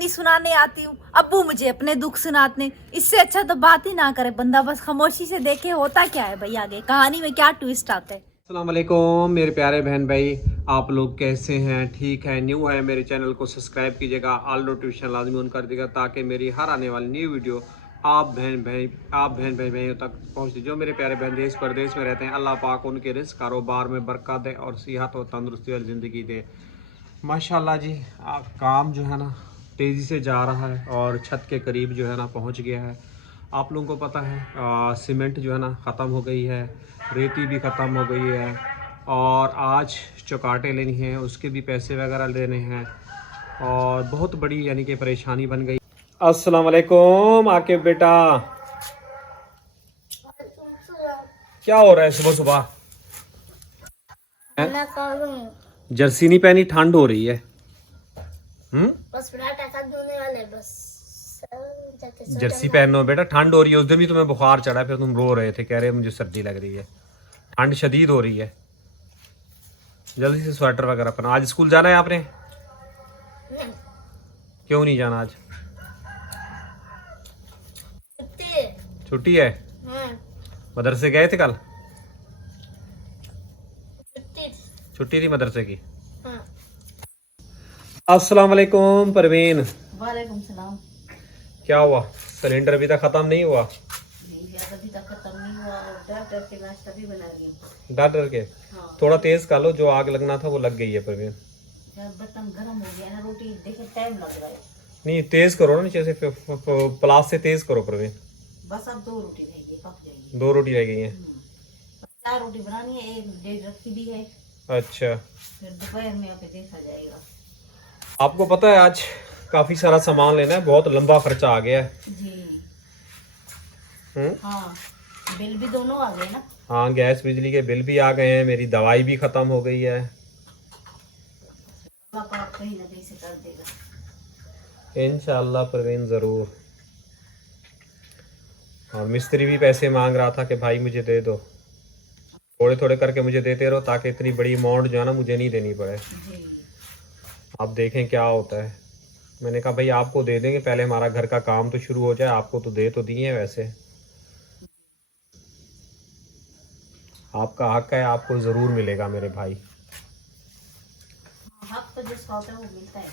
कहानी सुनाने आती हूँ, अब्बू मुझे अपने दुख सुनाते। इससे अच्छा तो बात ही ना करे बंदा, बस खामोशी से देखे होता क्या है भाई, आगे कहानी में क्या ट्विस्ट आते हैं। अस्सलाम वालेकुम मेरे प्यारे बहन भाई, आप लोग कैसे हैं? ठीक है? न्यू है मेरे चैनल को सब्सक्राइब कीजिएगा, ऑल नोटिफिकेशन लाजमी ऑन कर दीजिएगा ताकि मेरी हर आने वाली न्यू वीडियो आप बहन भाई भाइयों तक पहुँचे। जो मेरे प्यारे बहन देश प्रदेश में रहते हैं, अल्लाह पाक उनके रिस्क कारोबार में बरकत दे और सेहत और तंदुरुस्ती और ज़िंदगी दे। माशाल्लाह जी, काम जो है ना तेज़ी से जा रहा है और छत के करीब जो है ना पहुंच गया है। आप लोगों को पता है सीमेंट जो है ना ख़त्म हो गई है, रेती भी ख़त्म हो गई है और आज चौकाटे लेनी है, उसके भी पैसे वगैरह लेने हैं और बहुत बड़ी यानी कि परेशानी बन गई। अस्सलाम वालेकुम आकिब बेटा, क्या हो रहा है सुबह सुबह? जर्सी नहीं पहनी, ठंड हो रही है। बस फ्लैट ऐसा धोने वाले बस। जर्सी पहनो बेटा, ठंड हो रही है। उस दिन भी तुम्हें बुखार चढ़ा, फिर तुम रो रहे थे, कह रहे मुझे सर्दी लग रही है, ठंड शदीद हो रही है। जल्दी से स्वेटर वगैरह पहनो। आज स्कूल जाना है आपने? नहीं। क्यों नहीं जाना आज? छुट्टी है? मदरसे गए थे कल? छुट्टी थी मदरसे की। अस्सलाम वालेकुम परवीन। वालेकुम सलाम। क्या हुआ, सिलेंडर अभी तक खत्म नहीं हुआ? अभी तक खत्म नहीं हुआ, डर के नाश्ता भी बना रही हूँ। डर के? हाँ। थोड़ा तेज कर लो, जो आग लगना था वो लग गई है परवीन। बर्तन गर्म हो गया ना, रोटी देखे टाइम लग रहा है। नहीं तेज करो ना, नीचे से प्लास से तेज करो परवीन। बस अब 2 रोटी रहेगी, पक जाएगी। 2 रोटी रह गई हैं? 4 रोटी बनानी है, एक डेढ़ रखी भी है। अच्छा, फिर दोपहर में आके देखा जाएगा। आपको पता है आज काफी सारा सामान लेना है, बहुत लंबा खर्चा आ गया है जी। हाँ, बिल भी दोनों आ गए ना। हाँ, गैस बिजली के बिल भी आ गए हैं, मेरी दवाई भी खत्म हो गई है। पापा कहीं ना कहीं से कर देगा इंशाल्लाह परवीन ज़रूर। और मिस्त्री भी पैसे मांग रहा था कि भाई मुझे दे दो, थोड़े थोड़े करके मुझे देते रहो ताकि इतनी बड़ी अमाउंट जो है ना मुझे नहीं देनी पड़े। जी। आप देखें क्या होता है। मैंने कहा भाई आपको दे देंगे, पहले हमारा घर का काम तो शुरू हो जाए, आपको तो दे तो दिए हैं, वैसे आपका हक है, आपको ज़रूर मिलेगा मेरे भाई। हक तो जिसका होता है वो मिलता है।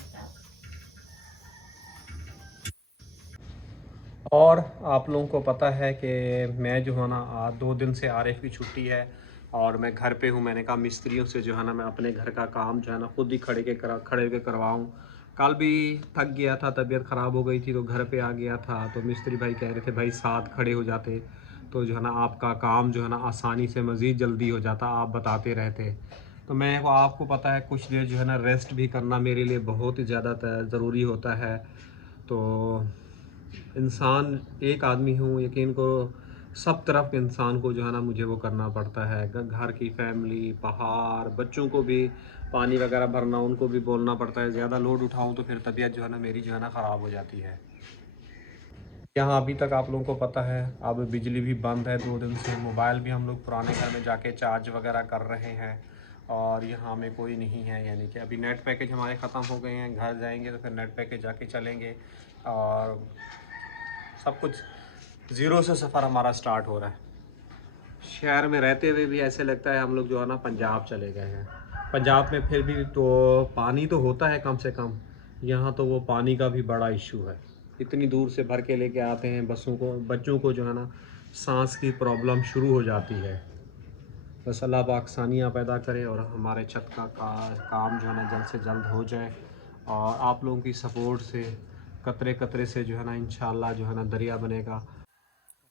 और आप लोगों को पता है कि मैं जो है ना 2 दिन से आरिफ की छुट्टी है और मैं घर पे हूँ। मैंने कहा मिस्त्रियों से जो है ना मैं अपने घर का काम जो है ना खुद ही खड़े के करवाऊँ। कल भी थक गया था, तबीयत ख़राब हो गई थी तो घर पे आ गया था, तो मिस्त्री भाई कह रहे थे भाई साथ खड़े हो जाते तो जो है ना आपका काम जो है ना आसानी से मज़ीद जल्दी हो जाता, आप बताते रहते। तो मैं आपको पता है कुछ देर जो है ना रेस्ट भी करना मेरे लिए बहुत ही ज़्यादा ज़रूरी होता है। तो इंसान एक आदमी हूँ, यकीन को सब तरफ के इंसान को जो है ना मुझे वो करना पड़ता है। घर की फैमिली, पहाड़, बच्चों को भी पानी वगैरह भरना, उनको भी बोलना पड़ता है। ज़्यादा लोड उठाऊँ तो फिर तबीयत जो है ना मेरी जो है ना ख़राब हो जाती है। यहाँ अभी तक आप लोगों को पता है अब बिजली भी बंद है 2 दिन से। मोबाइल भी हम लोग पुराने घर में जाके चार्ज वगैरह कर रहे हैं और यहाँ में कोई नहीं है, यानी कि अभी नेट पैकेज हमारे ख़त्म हो गए हैं। घर जाएंगे तो फिर नेट पैकेज जाके चलेंगे और सब कुछ ज़ीरो से सफ़र हमारा स्टार्ट हो रहा है। शहर में रहते हुए भी ऐसे लगता है हम लोग जो है ना पंजाब चले गए हैं। पंजाब में फिर भी तो पानी तो होता है कम से कम, यहाँ तो वो पानी का भी बड़ा इशू है। इतनी दूर से भर के लेके आते हैं बसों को, बच्चों को जो है ना सांस की प्रॉब्लम शुरू हो जाती है। बस अल्लाह पाक आसानियाँ पैदा करे और हमारे छत का काम जो है ना जल्द से जल्द हो जाए और आप लोगों की सपोर्ट से कतरे कतरे से जो है ना इंशाल्लाह जो है ना दरिया बनेगा।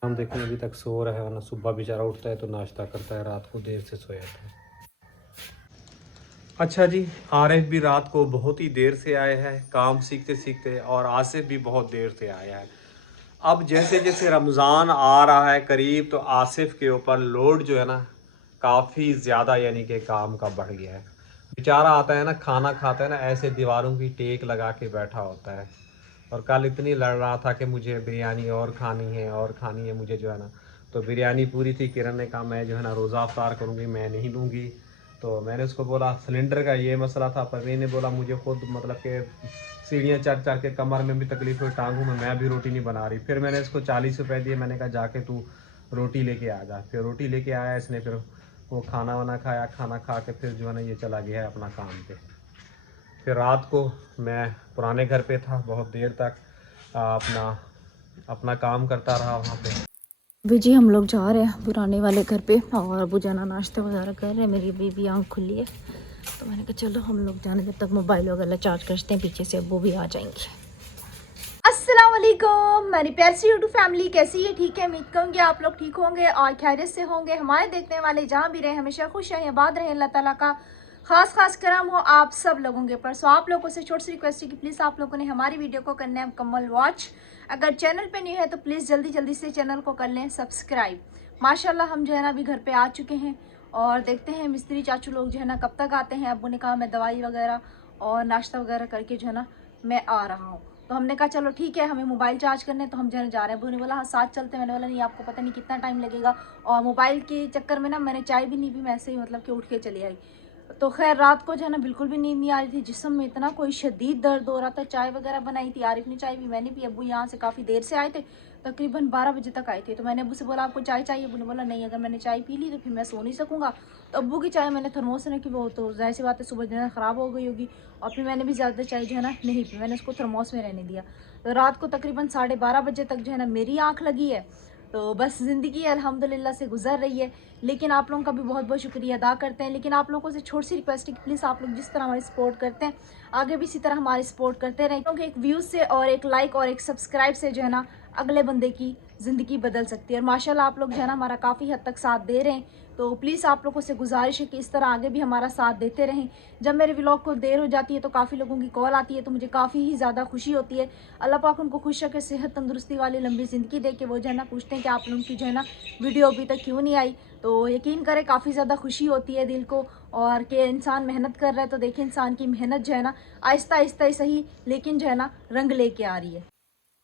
हम देखें अभी तक सो रहा है, वरना सुबह बेचारा उठता है तो नाश्ता करता है, रात को देर से सोया था। अच्छा जी, आरिफ भी रात को बहुत ही देर से आया है काम सीखते सीखते और आसिफ भी बहुत देर से आया है। अब जैसे जैसे रमज़ान आ रहा है करीब तो आसिफ के ऊपर लोड जो है ना काफ़ी ज़्यादा यानी कि काम का बढ़ गया है। बेचारा आता है ना, खाना खाता है ना, ऐसे दीवारों की टेक लगा के बैठा होता है। और कल इतनी लड़ रहा था कि मुझे बिरयानी और खानी है और खानी है मुझे जो है ना, तो बिरयानी पूरी थी। किरण ने कहा मैं जो है ना रोज़ा अफ्तार करूँगी, मैं नहीं लूँगी। तो मैंने उसको बोला सिलेंडर का ये मसला था, परवीन ने बोला मुझे खुद मतलब कि सीढ़ियाँ चढ़ चढ़ के कमर में भी तकलीफ हुई, टांगों में, मैं भी रोटी नहीं बना रही। फिर मैंने इसको 40 रुपये दिए, मैंने कहा जाके तू रोटी लेके आ जा। फिर रोटी लेके आया इसने, फिर वो खाना वाना खाया, खाना खा के फिर जो है ना ये चला गया है अपना काम पे। फिर रात को मैं पुराने घर पे था, बहुत देर तक अपना काम करता रहा वहाँ पे। अभी जी हम लोग जा रहे हैं पुराने वाले घर पे और अबू जाना नाश्ता वगैरह कर रहे हैं। मेरी बेबी आँख खुली है तो मैंने कहा चलो हम लोग जाने, जब तक मोबाइल वगैरह चार्ज करते हैं, पीछे से अबू भी आ जाएंगे। अस्सलाम वालेकुम मेरी प्यारी सी यूट्यूब फैमिली, कैसी है? ठीक है, उम्मीद करूँगी आप लोग ठीक होंगे और खैरियत से होंगे। हमारे देखने वाले जहाँ भी रहे हमेशा खुश रहें, आबाद रहें। अल्लाह ताला का खास करम हो आप सब लोगों के पर। सो आप लोगों से छोटी सी रिक्वेस्ट है कि प्लीज़ आप लोगों ने हमारी वीडियो को करना है मुकम्मल वॉच। अगर चैनल पे नहीं है तो प्लीज़ जल्दी से चैनल को कर लें सब्सक्राइब। माशाल्लाह हम जो है ना अभी घर पे आ चुके हैं और देखते हैं मिस्त्री चाचू लोग जो है ना कब तक आते हैं। अब्बू ने कहा मैं दवाई वगैरह और नाश्ता वगैरह करके जो है ना मैं आ रहा हूँ। तो हमने कहा चलो ठीक है, हमें मोबाइल चार्ज करने, तो हम जो है जा रहे हैं। अब्बू ने बोला हाँ साथ चलते हैं। मैंने बोला नहीं, आपको पता नहीं कितना टाइम लगेगा। और मोबाइल के चक्कर में ना मैंने चाय भी नहीं पी, मैं ऐसे ही मतलब कि उठ के चली आई। तो खैर रात को जो है ना बिल्कुल भी नींद नहीं आ रही थी, जिस्म में इतना कोई शदीद दर्द हो रहा था। चाय वगैरह बनाई थी, आरिफ ने चाय भी, मैंने भी। अब्बू यहाँ से काफ़ी देर से आए थे, तकरीबन 12 बजे तक आए थे। तो मैंने अब्बू से बोला आपको चाय चाहिए? अब्बू ने बोला नहीं, अगर मैंने चाय पी ली तो फिर मैं सो नहीं सकूँगा। तो अब्बू की चाय मैंने थर्मोस में रखी, वो तो जाहिर सी बात है सुबह जो है ख़राब हो गई होगी। और फिर मैंने भी ज़्यादा चाय जो है ना नहीं पी, मैंने उसको थर्मोस में रहने दिया। तो रात को तकरीबन 12:30 बजे तक जो है ना मेरी आँख लगी है। तो बस ज़िंदगी अल्हम्दुलिल्लाह से गुजर रही है। लेकिन आप लोगों का भी बहुत बहुत शुक्रिया अदा करते हैं। लेकिन आप लोगों से छोटी सी रिक्वेस्ट है कि प्लीज़ आप लोग जिस तरह हमारी सपोर्ट करते हैं आगे भी इसी तरह हमारी सपोर्ट करते रहें, क्योंकि एक व्यूज़ से और एक लाइक और एक सब्सक्राइब से जो है ना अगले बंदे की ज़िंदगी बदल सकती है। और माशाल्लाह आप लोग जो है ना हमारा काफ़ी हद तक साथ दे रहे हैं। तो प्लीज़ आप लोगों से गुजारिश है कि इस तरह आगे भी हमारा साथ देते रहें। जब मेरे व्लॉग को देर हो जाती है तो काफ़ी लोगों की कॉल आती है, तो मुझे काफ़ी ही ज़्यादा खुशी होती है। अल्लाह पाक उनको खुश रखे, सेहत तंदुरुस्ती वाली लंबी ज़िंदगी दे के वो जो है ना पूछते हैं कि आप लोगों की जो है ना वीडियो अभी तक क्यों नहीं आई। तो यकीन करें काफ़ी ज़्यादा खुशी होती है दिल को, और कि इंसान मेहनत कर रहा है। तो देखिए इंसान की मेहनत जो है ना आहिस्ता आहिस्ता ही सही लेकिन जो है ना रंग लेके आ रही है।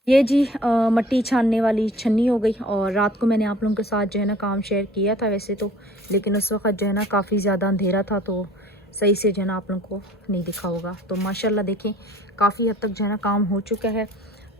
ये जी मट्टी छानने वाली छन्नी हो गई। और रात को मैंने आप लोगों के साथ जो है ना काम शेयर किया था वैसे तो, लेकिन उस वक्त जो है ना काफ़ी ज़्यादा अंधेरा था तो सही से जो है ना आप लोगों को नहीं दिखा होगा। तो माशाल्लाह देखें काफ़ी हद तक जो है ना काम हो चुका है।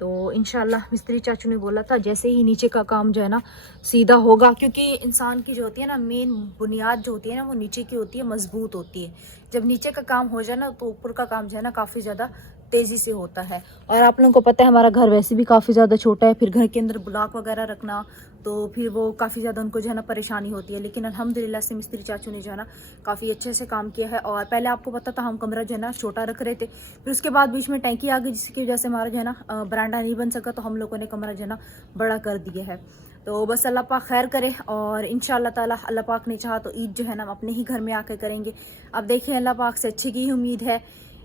तो इंशाल्लाह मिस्त्री चाचू ने बोला था जैसे ही नीचे का काम जो है ना सीधा होगा, क्योंकि इंसान की जो होती है ना मेन बुनियाद जो होती है ना वो नीचे की होती है, मजबूत होती है। जब नीचे का काम हो जाए ना तो ऊपर का काम जो है ना काफ़ी ज़्यादा तेज़ी से होता है। और आप लोगों को पता है हमारा घर वैसे भी काफ़ी ज़्यादा छोटा है, फिर घर के अंदर ब्लॉक वगैरह रखना तो फिर वो काफ़ी ज़्यादा उनको जो है ना परेशानी होती है। लेकिन अल्हम्दुलिल्लाह से मिस्त्री चाचू ने जो है ना काफ़ी अच्छे से काम किया है। और पहले आपको पता था हम कमरा जो है ना छोटा रख रहे थे, फिर उसके बाद बीच में टैंकी आ गई जिसकी वजह से हमारा जो है ना बरांडा नहीं बन सका, तो हम लोगों ने कमरा जो है ना बड़ा कर दिया है। तो बस अल्लाह पाक खैर करे और इंशाअल्लाह ताला अल्लाह पाक ने चाहा तो ईद जो है ना हम अपने ही घर में आकर करेंगे। अब देखिए अल्लाह पाक से अच्छे की ही उम्मीद है,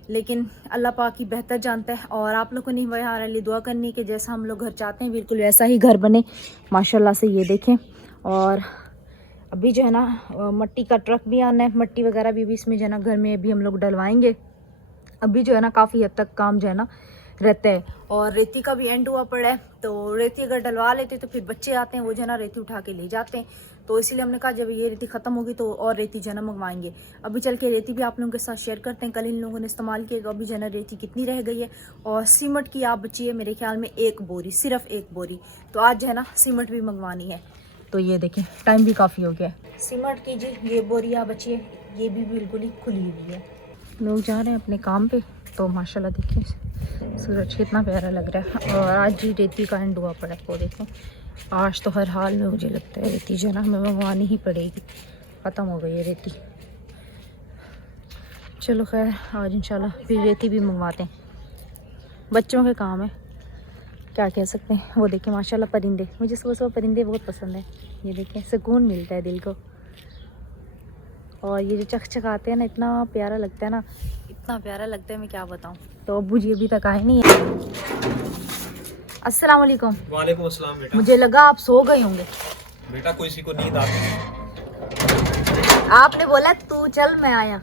लेकिन अल्लाह पाक ही बेहतर जानता है। और आप लोगों ने हमारे लिए दुआ करनी है कि जैसा हम लोग घर चाहते हैं बिल्कुल वैसा ही घर बने माशाल्लाह से। ये देखें, और अभी जो है ना मट्टी का ट्रक भी आना है, मट्टी वगैरह भी इसमें जो है ना घर में अभी हम लोग डलवाएंगे। अभी जो है ना काफ़ी हद तक काम जो है ना रहता है। और रेती का भी एंड हुआ पड़ा है, तो रेती अगर डलवा लेते तो फिर बच्चे आते हैं वो जो है ना रेती उठा के ले जाते हैं। तो इसीलिए हमने कहा जब ये रेती ख़त्म होगी तो और रेती जो है ना मंगवाएंगे। अभी चल के रेती भी आप लोगों के साथ शेयर करते हैं। कल इन लोगों ने इस्तेमाल किया, अभी जो है ना रेती कितनी रह गई है। और सीमेंट की आप बची है मेरे ख्याल में 1 बोरी, सिर्फ 1 बोरी। तो आज जो है ना सीमेंट भी मंगवानी है। तो ये देखें टाइम भी काफ़ी हो गया है। सीमेंट की जी ये बोरियाँ बची है, ये भी बिल्कुल ही खुली हुई है। लोग जा रहे हैं अपने काम पे। तो माशाल्लाह देखिए सूरज कितना प्यारा लग रहा है। और आज जी रेती का एंड हुआ पड़ा है, वो देखें। आज तो हर हाल में मुझे लगता है रेती जो है ना हमें मंगवानी ही पड़ेगी, ख़त्म हो गई है रेती। चलो खैर आज इंशाल्लाह फिर रेती भी मंगवाते हैं। बच्चों के काम है, क्या कह सकते हैं। वो देखें माशाल्लाह परिंदे, मुझे सुबह सुबह परिंदे बहुत पसंद है। ये देखें सुकून मिलता है दिल को। और ये जो चकचकाते हैं ना इतना प्यारा लगता है ना, इतना प्यारा लगता है मैं क्या बताऊँ। तो अब्बू जी अभी तक आए नहीं है। अस्सलाम वालेकुम। वालेकुम अस्सलाम बेटा। मुझे लगा आप सो गए होंगे। बेटा कोई सी को नींद आती है। आपने बोला तू चल मैं आया।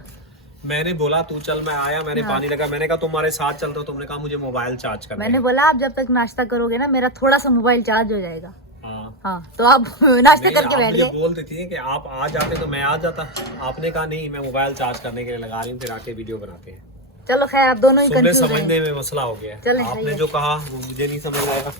मैंने बोला तू चल मैं आया, मैंने पानी लगा, मैंने कहा तुम्हारे साथ चलता हूँ, तुमने कहा मुझे मोबाइल चार्ज करना है। मैंने बोला आप जब तक नाश्ता करोगे ना मेरा थोड़ा सा मोबाइल चार्ज हो जाएगा। हाँ हाँ तो आप नाश्ता नहीं, करके आप बैठ मुझे गए। बोल देती है कि आप आ जाते तो मैं आ जाता। आपने कहा नहीं, मैं मोबाइल चार्ज करने के लिए लगा रही हूँ, फिर आके वीडियो बनाते हैं। चलो खैर, आप दोनों ही सुनने कंफ्यूज हैं। समझने में मसला हो गया चलें, है। सही आपने है। जो कहा वो मुझे नहीं समझ आएगा।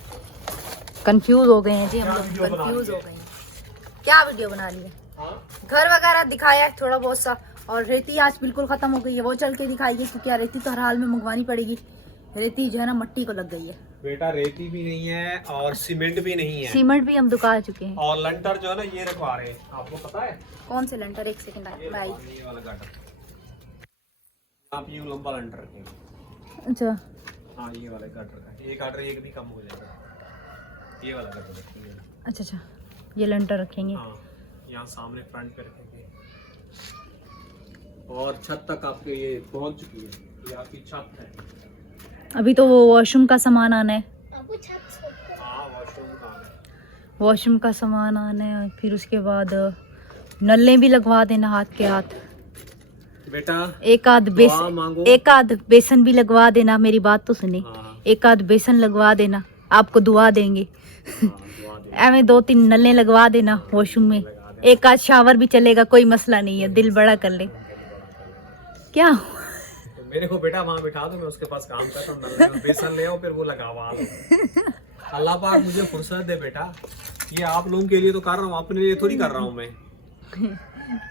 कंफ्यूज हो गए हैं जी हम क्या लोग, वीडियो बना कंफ्यूज रही हो है? गए हैं। क्या वीडियो बना ली है? हाँ? घर वगैरह दिखाया है थोड़ा बहुत सा, और रेती आज बिल्कुल खत्म हो गई है, वो चल के दिखाइए क्योंकि यार रेती तो हर हाल में मंगवानी पड़ेगी। रेती जो है ना मट्टी को लग गई है। बेटा रेती भी नहीं है और सीमेंट भी नहीं है, सीमेंट भी हम दुका चुके हैं। और लंटर जो है ना ये रखवा रहे हैं, आपको पता है? कौन से लंटर? एक सेकंड ये भाई। ये वाला गाटर, आप यूं लंबा लंटर रखेंगे। अच्छा हाँ ये वाला गाटर का, ये गाटर एक भी कम हो जाएगा। ये वाला गाटर रखेंगे। अच्छा अच्छा, ये लंटर रखेंगे। हाँ यहाँ सामने फ्रंट पे रखेंगे, और छत तक आपके ये पहुंच चुकी है, ये आपकी छत है। अभी तो वो वॉशरूम का सामान आना है। हाँ वॉशरूम का है। वॉशरूम का सामान आना है, और फिर उसके बाद नल्ले भी लगवा देना हाथ के हाथ। बेटा एक आध दुआ मांगो। एक आध बेसन भी लगवा देना, मेरी बात तो सुने। हाँ। एक आध बेसन लगवा देना, आपको दुआ देंगे। हाँ, दुआ दे। एवं 2-3 नल्ले लगवा देना वॉशरूम में। एक आध शावर भी चलेगा, कोई मसला नहीं है, दिल बड़ा कर ले। क्या तो मेरे को बेटा वहाँ बिठा दो, मैं उसके पास काम करता हूँ, नल में बेसन ले आओ, फिर वो लगावा लो। अल्लाह पाक मुझे फुर्सत दे बेटा, ये आप लोगों के लिए तो कर रहा हूँ, अपने लिए थोड़ी कर रहा हूँ मैं।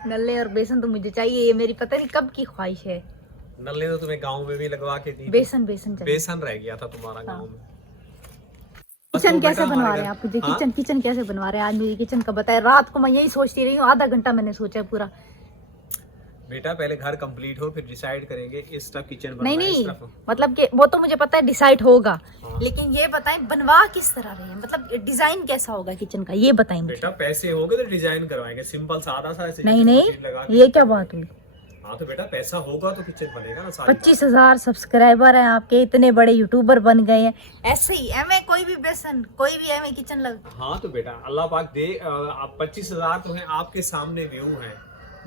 नल्ले और बेसन तो मुझे चाहिए, ये मेरी पता नहीं कब की ख्वाहिश है। नल्ले तो तुम्हें गांव में भी लगवा के दी थी। बेसन चाहिए। बेसन रह गया था तुम्हारा गांव में। किचन वो कैसे बेटा बनवा हमारे रहे हैं घर- आप मुझे? हाँ? किचन कैसे बनवा रहे हैं आज? मेरी किचन का बताए। रात को मैं यही सोचती रही हूँ, आधा घंटा मैंने सोचा है पूरा। बेटा पहले घर कंप्लीट हो, फिर डिसाइड करेंगे इस तरफ किचन बनना नहीं है, इस नहीं, तरफ। मतलब कि वो तो मुझे पता है डिसाइड होगा, हाँ। लेकिन ये बताएं बनवा किस तरह रहे हैं, मतलब डिजाइन कैसा होगा किचन का, ये बताएं मुझे। बेटा पैसे होंगे तो डिजाइन करवाएंगे, सिंपल सादा सा ऐसे नहीं नीचे नहीं, शीट लगा के। ये क्या बात हुई? हाँ तो बेटा पैसा होगा तो किचन बनेगा ना। सारी 25,000 सब्सक्राइबर हैं आपके, इतने बड़े यूट्यूबर बन गए हैं, ऐसे ही एम कोई भी बेसन, कोई भी एम किचन लग। हाँ तो बेटा अल्लाह पाक दे, आप 25,000 तो है आपके सामने व्यू हैं,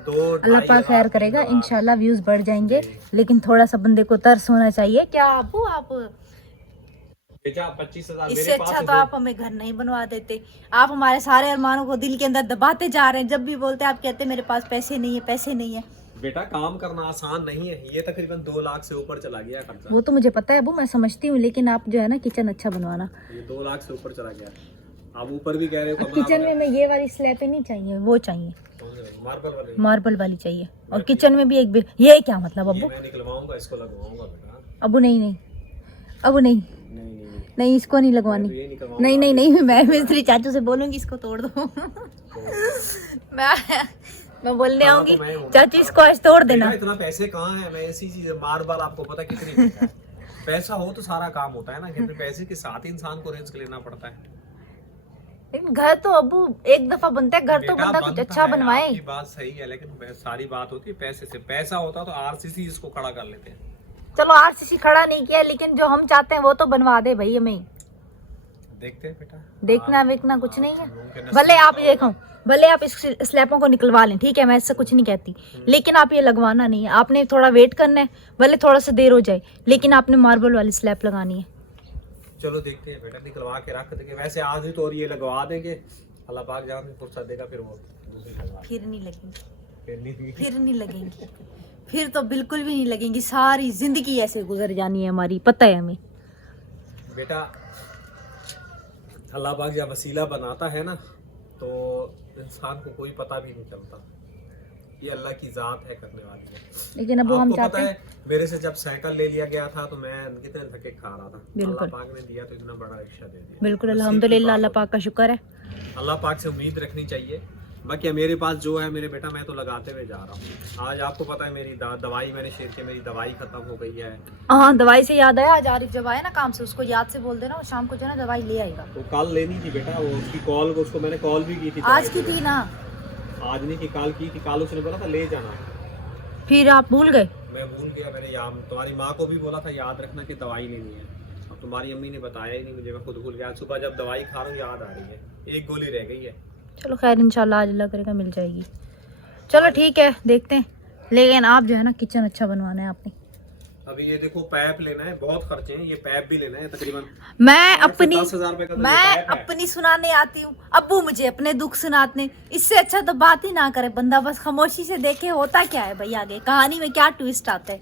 अल्लाह पाक खैर करेगा, इंशाल्लाह व्यूज बढ़ जाएंगे, लेकिन थोड़ा सा बंदे को तरस होना चाहिए। क्या अबू आप बेटा 25,000 इससे मेरे पास अच्छा है तो आप हमें घर नहीं बनवा देते। आप हमारे सारे अरमानों को दिल के अंदर दबाते जा रहे हैं। जब भी बोलते हैं आप कहते हैं मेरे पास पैसे नहीं है, पैसे नहीं है। बेटा काम करना आसान नहीं है, ये तकरीबन 2 लाख से ऊपर चला गया खर्चा। वो तो मुझे पता है अबू, मैं समझती हूँ, लेकिन आप जो है ना किचन अच्छा बनवाना। ये 2 लाख से ऊपर चला गया। आप ऊपर भी कह रहे हो कमरा किचन में मैं ये वाली स्लैबें नहीं चाहिए, वो चाहिए मार्बल वाले। मार्बल वाली चाहिए, और किचन में भी एक ये क्या मतलब ये अबू? मैं निकलवाऊंगा, इसको लगवाऊंगा बेटा। अबू नहीं नहीं, अबू नहीं नहीं नहीं, इसको नहीं लगवानी। ये निकलवाऊंगा। नहीं नहीं नहीं, मैं मिस्त्री चाचू से बोलूंगी इसको तोड़ दो। मैं बोलने हाँ, आऊंगी तो मैं हूँ। चाचू इसको आज तोड़ देना। बेटा इतना पैसे कहाँ है, मैं ऐसी चीज मार्बल आपको पता कितनी महंगा है। पैसा हो तो सारा काम होता है ना, कहते पैसे के साथ ही इंसान को रिस्क लेना पड़ता है। लेकिन घर तो अबू एक दफा बनता है, घर तो बेटा बंदा कुछ बनता अच्छा है, बनवाए। आपकी बात सही है, लेकिन सारी बात होती है पैसे से। पैसा होता तो आरसीसी इसको खड़ा कर लेते हैं। चलो आरसीसी खड़ा नहीं किया, लेकिन जो हम चाहते हैं वो तो बनवा दे भाई हमें। देखते हैं बेटा, देखना वेखना कुछ नहीं है। लोगों के नसीब भले आप का ये देखो, भले आप इस स्लैपों को निकलवा लें, ठीक है, मैं इससे कुछ नहीं कहती, लेकिन आप ये लगवाना नहीं है। आपने थोड़ा वेट करना है, भले थोड़ा सा देर हो जाए, लेकिन आपने मार्बल वाली स्लैब लगानी है। चलो देखते हैं बेटा, निकलवा के रख देंगे। वैसे आज ही तो ये लगवा देंगे, अल्लाह पाक जहाँ से फुर्सत देगा फिर वो दूसरी लगवा फिर नहीं लगेंगी, फिर नहीं। फिर नहीं लगेंगी, फिर तो बिल्कुल भी नहीं लगेंगी। सारी जिंदगी ऐसे गुजर जानी है हमारी, पता है हमें। बेटा अल्लाह पाक जब वसीला बनाता है ना, तो इंसान को कोई पता भी नहीं चलता। ये अल्लाह की जात है करने वाली है। लेकिन अब हम आपको चाहते पता हैं, है मेरे से जब साइकिल ले लिया गया था तो मैं कितने धक्के खा रहा था। बिल्कुल। अल्लाह पाक ने दिया तो इतना बड़ा रिक्शा दे दिया। बिल्कुल नसीब की अल्हम्दुलिल्लाह, बात अल्लाह होती पाक का शुक्र है। है। अल्लाह पाक से उम्मीद रखनी चाहिए। बाकी मेरे पास जो है मेरे बेटा, मैं तो लगाते हुए जा रहा हूँ। आज आपको पता है मेरी दवाई मैंने शेयर की, मेरी दवाई खत्म हो गई है। हाँ, दवाई से याद आया, आज आरिफ जब आया ना काम से, उसको याद से बोल देना वो शाम को जो है ना दवाई ले आएगा। तो कल लेनी थी बेटा, वो उसकी कॉल को उसको मैंने कॉल भी की थी। आज की थी ना? आज नहीं की, कल की थी। कल उसने बोला था ले जाना, फिर आप भूल गए? मैं भूल गया। मैंने याद, तुम्हारी माँ को भी बोला था याद रखना कि दवाई लेनी है। अब तुम्हारी अम्मी ने बताया ही नहीं मुझे, मैं खुद भूल गया। आज सुबह जब दवाई खा रहा हूँ याद आ रही है, एक गोली रह गई है। चलो खैर, इंशाल्लाह आज अल्लाह करेगा मिल जाएगी। चलो ठीक है, देखते हैं, लेकिन आप जो है ना किचन अच्छा बनवाना है आपने। अभी ये देखो पैप लेना है, बहुत खर्चे हैं, ये पैप भी लेना है तकरीबन मैं अपनी 10,000 रुपए का तो ये मैं पैप है। अपनी सुनाने आती हूँ, अब्बू मुझे अपने दुख सुनाते। इससे अच्छा तो बात ही ना करे बंदा, बस खामोशी से देखे होता क्या है भाई, आगे कहानी में क्या ट्विस्ट आता है।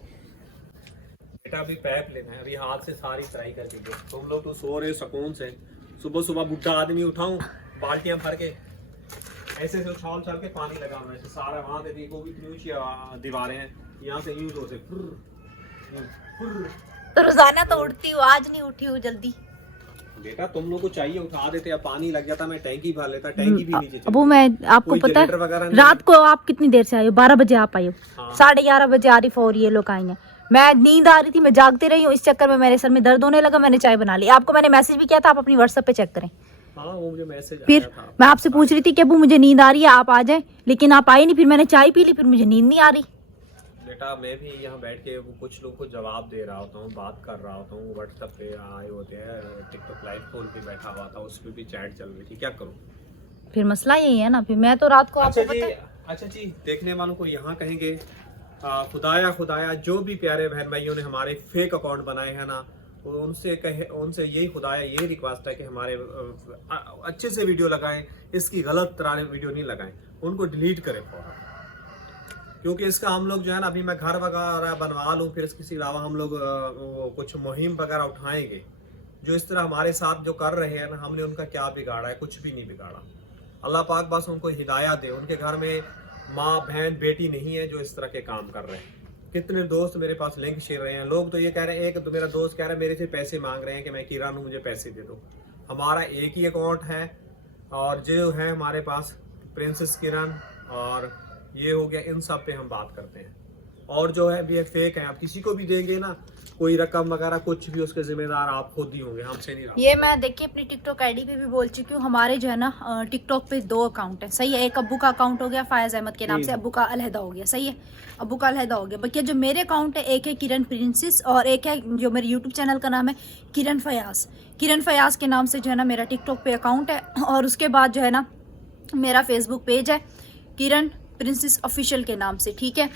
बेटा अभी पैप लेना है, अभी हाथ से सारी ट्राई करके दो। तुम लोग तो सो रहे हो सुकून से, सुबह सुबह बुढ़ा आदमी उठाऊं, बाल्टियां भर के ऐसे से उछाल उछाल के पानी लगाऊं, ऐसे सारा वहां से देखो भी इतनी ऊंची दीवारें हैं, यहाँ से यूज होते तो रोजाना तो उठती हूँ, आज नहीं उठी हूँ जल्दी। बेटा तुम लोग को चाहिए उठा देते, अब पानी लग जाता मैं टैंकी भर लेता, टैंकी भी नीचे चली अबू मैं आपको कोई पता जनरेटर वगैरह है नहीं रात को आप कितनी देर से आई हो? 12 बजे आप आई हो, हाँ। 11:30 बजे आरिफ और ये लोग आई हैं। मैं नींद आ रही थी, मैं जागती रही हूँ, इस चक्कर में मेरे सर में दर्द होने लगा, मैंने चाय बना ली। आपको मैंने मैसेज भी किया था, आप अपनी व्हाट्सएप पे चेक करें। हाँ वो मुझे मैसेज फिर आया था। मैं आपसे पूछ रही थी कि अबू मुझे नींद आ रही है, आप आ जाएं, लेकिन आप आई नहीं। फिर मैंने चाय पी ली, फिर मुझे नींद नहीं आ रही। बेटा मैं भी यहाँ बैठ के वो कुछ लोग को जवाब दे रहा होता हूँ, बात कर रहा होता हूँ, व्हाट्सएप पे आए होते हैं, टिकटॉक लाइव खोल के बैठा हुआ था, उस पर भी चैट चल रही थी, क्या करूँ। फिर मसला यही है ना, फिर मैं तो रात को अच्छा आपको जी, पता है अच्छा जी, देखने वालों को यहाँ कहेंगे खुदाया खुदाया, जो भी प्यारे बहन भाइयों ने हमारे फेक अकाउंट बनाए हैं ना, उनसे कहे, उनसे यही खुदाया यही रिक्वेस्ट है कि हमारे अच्छे से वीडियो लगाएं, इसकी गलत तरह वीडियो नहीं लगाएं, उनको डिलीट करें फौरन। क्योंकि इसका हम लोग जो है ना, अभी मैं घर वगैरह बनवा लूँ, फिर इसके अलावा हम लोग कुछ मुहिम वगैरह उठाएंगे। जो इस तरह हमारे साथ जो कर रहे हैं ना, हमने उनका क्या बिगाड़ा है? कुछ भी नहीं बिगाड़ा। अल्लाह पाक बस उनको हिदायत दे, उनके घर में माँ बहन बेटी नहीं है जो इस तरह के काम कर रहे हैं। कितने दोस्त मेरे पास लिंक शेयर रहे हैं, लोग तो ये कह रहे हैं, एक तो मेरा दोस्त कह रहा है मेरे से पैसे मांग रहे हैं कि मैं किरान हूँ, मुझे पैसे दे दो। हमारा एक ही अकाउंट है, और जो है हमारे पास प्रिंसेस किरण और ये हो गया, इन सब पे हम बात करते हैं। और जो है भी फेक है, आप किसी को भी देंगे ना कोई रकम वगैरह कुछ भी, उसके जिम्मेदार आप खुद ही होंगे, हमसे नहीं रहा। ये मैं देखिए अपनी टिकटॉक आईडी पे भी बोल चुकी हूँ, हमारे जो है ना टिकटॉक पे 2 अकाउंट है, सही है। एक अब्बू का अकाउंट हो गया फायज अहमद के नाम से, अब्बू का अलहदा हो गया, सही है, अब्बू का अलहदा हो गया। बाकी जो मेरे अकाउंट है, एक है किरण प्रिंसेस और एक है जो मेरे यूट्यूब चैनल का नाम है किरण फयाज। किरण फयाज के नाम से जो है ना मेरा टिकटॉक पे अकाउंट है, और उसके बाद जो है ना मेरा फेसबुक पेज है किरण प्रिंसेस ऑफिशियल के नाम से, ठीक है।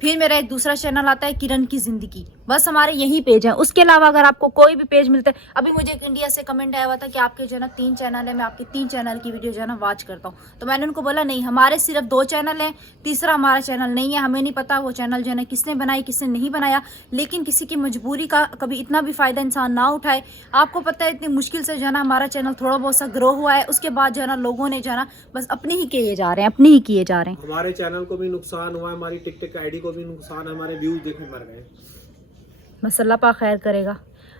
फिर मेरा एक दूसरा चैनल आता है किरण की जिंदगी, बस हमारे यही पेज है। उसके अलावा अगर आपको कोई भी पेज मिलता है, अभी मुझे एक इंडिया से कमेंट आया हुआ था कि आपके जो है ना 3 चैनल है, मैं आपके 3 चैनल की वीडियो जो है ना वॉच करता हूँ। तो मैंने उनको बोला नहीं, हमारे सिर्फ 2 चैनल हैं, तीसरा हमारा चैनल नहीं है। हमें नहीं पता वो चैनल जो है ना किसने बनाई किसने नहीं बनाया, लेकिन किसी की मजबूरी का कभी इतना भी फायदा इंसान ना उठाए। आपको पता है इतनी मुश्किल से जो है ना हमारा चैनल थोड़ा बहुत सा ग्रो हुआ है, उसके बाद जो है ना लोगों ने जो है ना बस अपने ही किए जा रहे हैं, अपने ही किए जा रहे हैं। हमारे चैनल को भी नुकसान हुआ है, हमारी टिकटॉक आईडी को भी नुकसान है, हमारे व्यूज देखने मर गए। बस अल्लाह पाक खैर करेगा।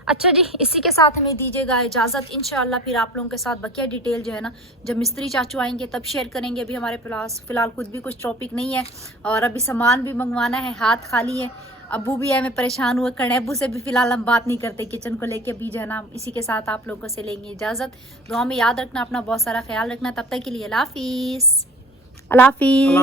अच्छा जी, इसी के साथ हमें दीजिएगा इजाज़त। इंशाअल्लाह फिर आप लोगों के साथ बकिया डिटेल जो है ना जब मिस्त्री चाचू आएंगे तब शेयर करेंगे। अभी हमारे पास फ़िलहाल खुद भी कुछ टॉपिक नहीं है, और अभी सामान भी मंगवाना है, हाथ खाली है। अब्बू भी है, मैं परेशान हुए करने, अब्बू से भी फ़िलहाल हम बात नहीं करते किचन को लेके भी जो है ना। इसी के साथ आप लोगों से लेंगे इजाज़त। दुआ में याद रखना, अपना बहुत सारा ख्याल रखना। तब तक के लिए अल्लाह हाफिज़। अल्लाह हाफिज़।